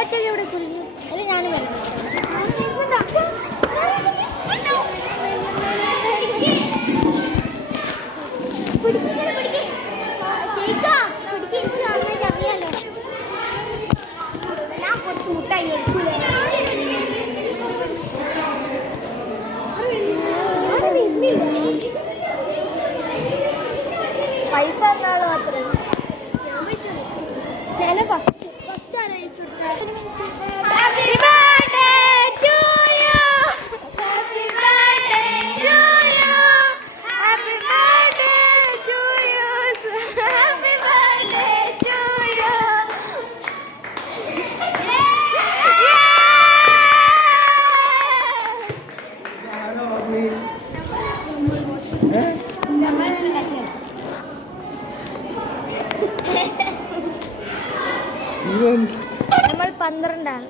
ഇവിടെ കുളിക്കും അല്ലെ ഞാനും അറിയാലോ ഞാൻ കുറച്ച് മുട്ടായി പൈസ എന്നാണ് മാത്രം ചില ഫസ്റ്റ് ആണ് അയച്ചു നമ്മൾ 12 ആണ്.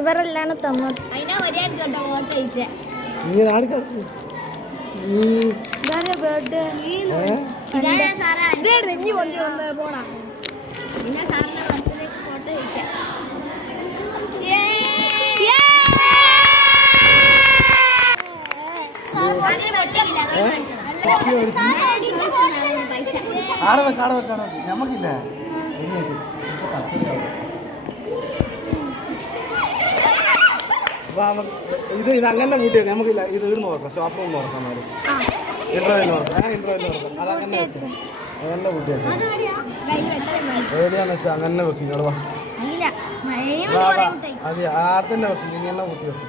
ഇവരെല്ലാം തന്നത് ബർത്ത്ഡേ പോണ പിന്നെ സാറിന്റെ ബർത്ത്ഡേ ഫോട്ടോ ചോദിച്ച ഞമ്മക്കില്ല ഇത് അങ്ങനെ കൂട്ടിയ നമുക്കില്ല. ഇത് ഇടുന്ന് നോക്കാം, സ്റ്റാഫ് റൂം നോക്കാം, ഇന്റർവ്യൂ നോക്കാം, നോക്കാം. അതങ്ങനെ വെച്ചു അങ്ങനെ കൂട്ടി വെച്ചു എവിടെയാന്ന് വെച്ചാൽ അങ്ങനെ വെക്കും. ഇങ്ങോട്ട് വാ, അത് ആർത്തന്നെ വെക്കും. ഇങ്ങനെ കൂട്ടി വെക്കും.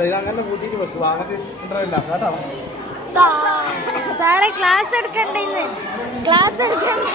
ഇതങ്ങനെ കൂട്ടിട്ട് വെക്കും. അങ്ങനത്തെ ഇന്റർവ്യൂ ഇല്ല കേട്ടോ. സാറെ ക്ലാസ് എടുക്കണ്ടേ? ക്ലാസ് എടുക്കണ്ട.